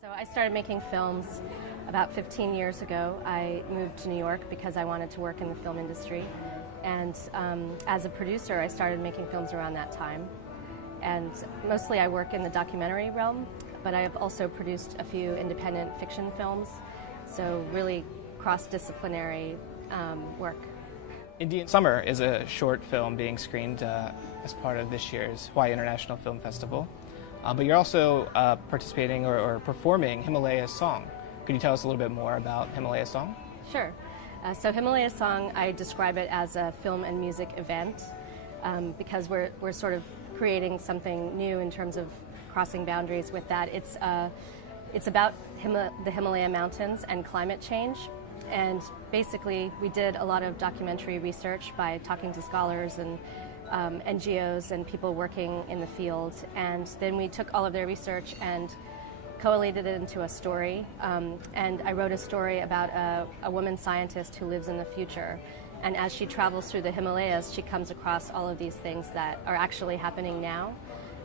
So I started making films about 15 years ago. I moved to New York because I wanted to work in the film industry. And as a producer, I started making films around that time. And mostly I work in the documentary realm, but I have also produced a few independent fiction films, so really cross-disciplinary work. Indian Summer is a short film being screened as part of this year's Hawaii International Film Festival. But you're also participating or performing Himalaya's Song. Could you tell us a little bit more about Himalaya's Song? Sure. So Himalaya's Song, I describe it as a film and music event because we're sort of creating something new in terms of crossing boundaries with that. It's about the Himalaya Mountains and climate change. And basically, we did a lot of documentary research by talking to scholars and NGOs and people working in the field. And then we took all of their research and collated it into a story. And I wrote a story about a woman scientist who lives in the future. And as she travels through the Himalayas, she comes across all of these things that are actually happening now.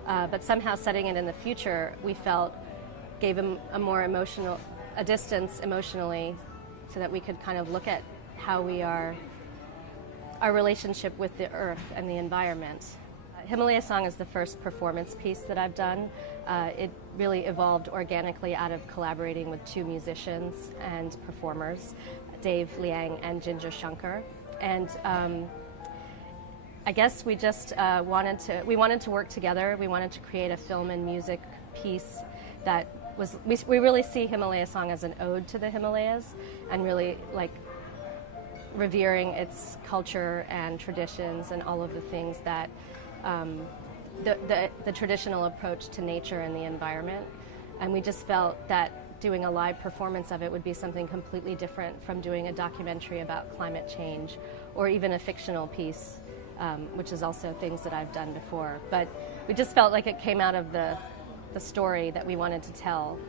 But somehow setting it in the future, we felt, gave a more emotional, a distance emotionally, so that we could kind of look at how we are, our relationship with the earth and the environment. Himalaya Song is the first performance piece that I've done. It really evolved organically out of collaborating with two musicians and performers, Dave Liang and Ginger Shankar. And I guess we just wanted to work together. We wanted to create a film and music piece that was, we really see Himalaya Song as an ode to the Himalayas and really like revering its culture and traditions and all of the things that the traditional approach to nature and the environment. And we just felt that doing a live performance of it would be something completely different from doing a documentary about climate change or even a fictional piece, which is also things that I've done before. But we just felt like it came out of the story that we wanted to tell.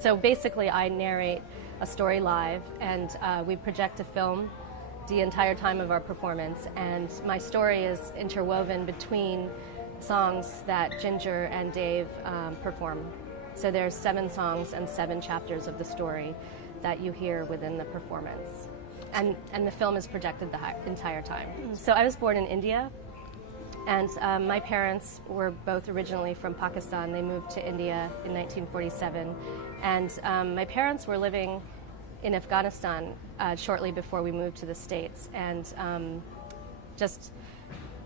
So basically I narrate a story live and we project a film the entire time of our performance, and my story is interwoven between songs that Ginger and Dave perform. So there's 7 songs and 7 chapters of the story that you hear within the performance. And the film is projected the entire time. So I was born in India. And my parents were both originally from Pakistan. They moved to India in 1947. And my parents were living in Afghanistan shortly before we moved to the States. And just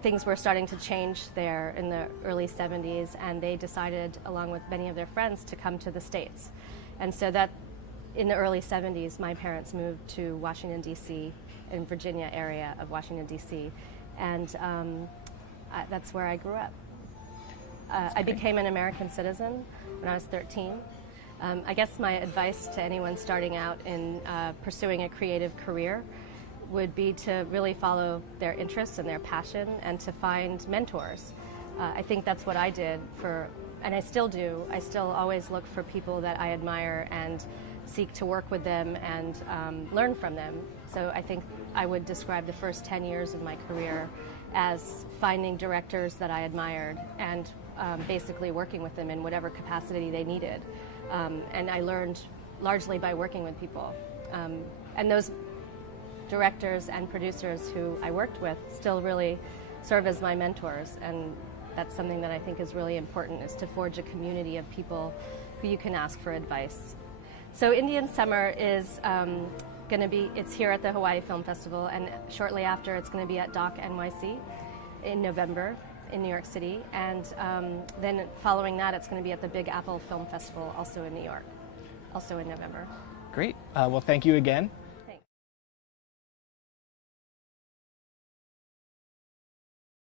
things were starting to change there in the early 70s. And they decided, along with many of their friends, to come to the States. And so that in the early 70s, my parents moved to Washington, D.C., in Virginia area of Washington, D.C. And that's where I grew up. I became an American citizen when I was 13. I guess my advice to anyone starting out in pursuing a creative career would be to really follow their interests and their passion and to find mentors. I think that's what I did and I still do. I still always look for people that I admire and seek to work with them and learn from them. So I think I would describe the first 10 years of my career as finding directors that I admired and basically working with them in whatever capacity they needed. And I learned largely by working with people. And those directors and producers who I worked with still really serve as my mentors. And that's something that I think is really important, is to forge a community of people who you can ask for advice. So Indian Summer is it's here at the Hawaii Film Festival, and shortly after it's going to be at Doc NYC in November in New York City, and then following that it's going to be at the Big Apple Film Festival also in New York, also in November. Great. Well, thank you again.